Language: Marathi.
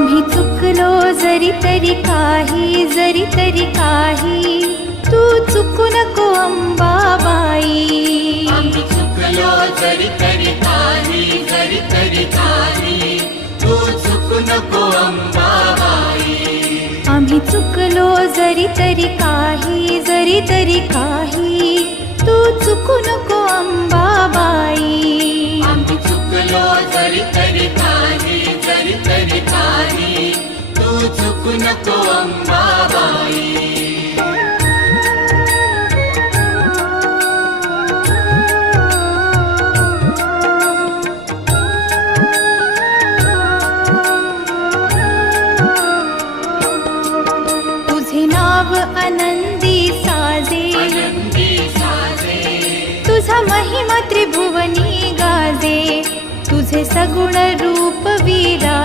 आम्ही चुकलो जरी तरी काही, जरी तरी काही, तू चुकू नको अंबाबाई. आम्ही चुकलो जरी तरी काही, जरी तरी काही, तू चुकू नको अंबाबाई. आम्ही चुकलो जरी तरी काही, जरी तरी काही, तू चुकू नको अंबाबाई. आम्ही चुकलो जरी तरी काही, जरी तरी काही, तू चुकू नको अंबाबाई. तुझे नाव आनंदी साजे, आनंदी साजे, तुझा महिमा त्रिभुवनी गाजे, तुझे सगुण रूप विराजे.